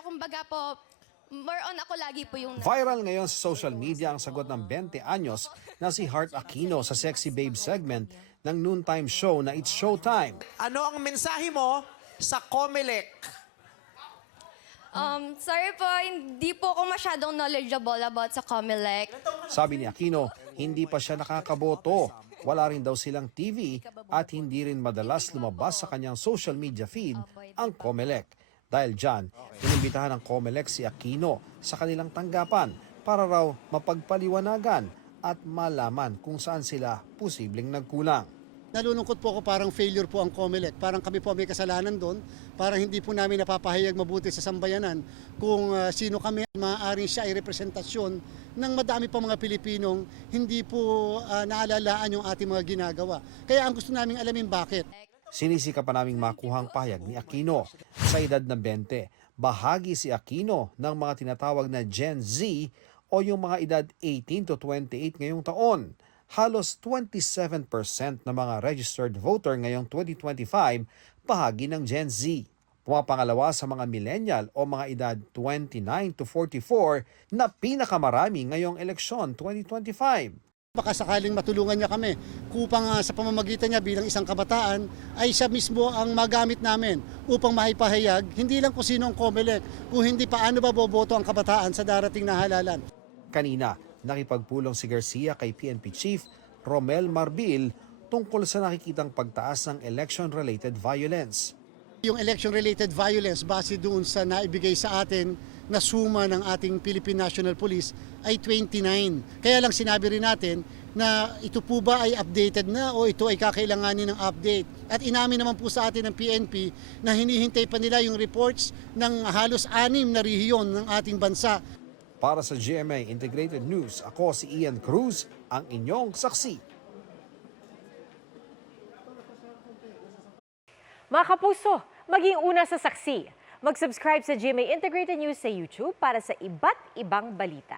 Pero kumbaga po, more on ako lagi po yung... Viral ngayon sa social media ang sagot ng 20 anyos na si Heart Aquino sa Sexy Babe segment ng noontime show na It's Showtime. Ano ang mensahe mo sa COMELEC? Sorry po, hindi po ako masyadong knowledgeable about sa COMELEC. Sabi ni Aquino, hindi pa siya nakakaboto. Wala rin daw silang TV at hindi rin madalas lumabas sa kanyang social media feed ang COMELEC. Dahil dyan, inimbitahan ng COMELEC si Aquino sa kanilang tanggapan para raw mapagpaliwanagan at malaman kung saan sila posibleng nagkulang. Nalulungkot po ako, parang failure po ang COMELEC. Parang kami po may kasalanan doon. Parang hindi po namin napapahayag mabuti sa sambayanan kung sino kami. Maaaring siya ay representasyon ng madami pa mga Pilipinong hindi po naalalaan yung ating mga ginagawa. Kaya ang gusto namin alamin bakit. Sinisika pa naming makuhang pahayag ni Aquino. Sa edad na 20, bahagi si Aquino ng mga tinatawag na Gen Z o yung mga edad 18 to 28 ngayong taon. Halos 27% ng mga registered voter ngayong 2025 bahagi ng Gen Z. Pumapangalawa sa mga millennial o mga edad 29 to 44 na pinakamarami ngayong eleksyon 2025. Baka sakaling matulungan niya kami upang sa pamamagitan niya bilang isang kabataan ay siya mismo ang magamit namin upang maipahayag hindi lang kung sino ang COMELEC, kung hindi paano ba boboto ang kabataan sa darating na halalan. Kanina, nakipagpulong si Garcia kay PNP Chief Romel Marbil tungkol sa nakikitang pagtaas ng election-related violence. Yung election-related violence base doon sa naibigay sa atin na suma ng ating Philippine National Police ay 29. Kaya lang sinabi rin natin na ito po ba ay updated na o ito ay kakailanganin ng update. At inamin naman po sa atin ng PNP na hinihintay pa nila yung reports ng halos 6 na rehiyon ng ating bansa. Para sa GMA Integrated News, ako si Ian Cruz, ang inyong saksi. Mga kapuso, maging una sa saksi. Mag-subscribe sa GMA Integrated News sa YouTube para sa iba't ibang balita.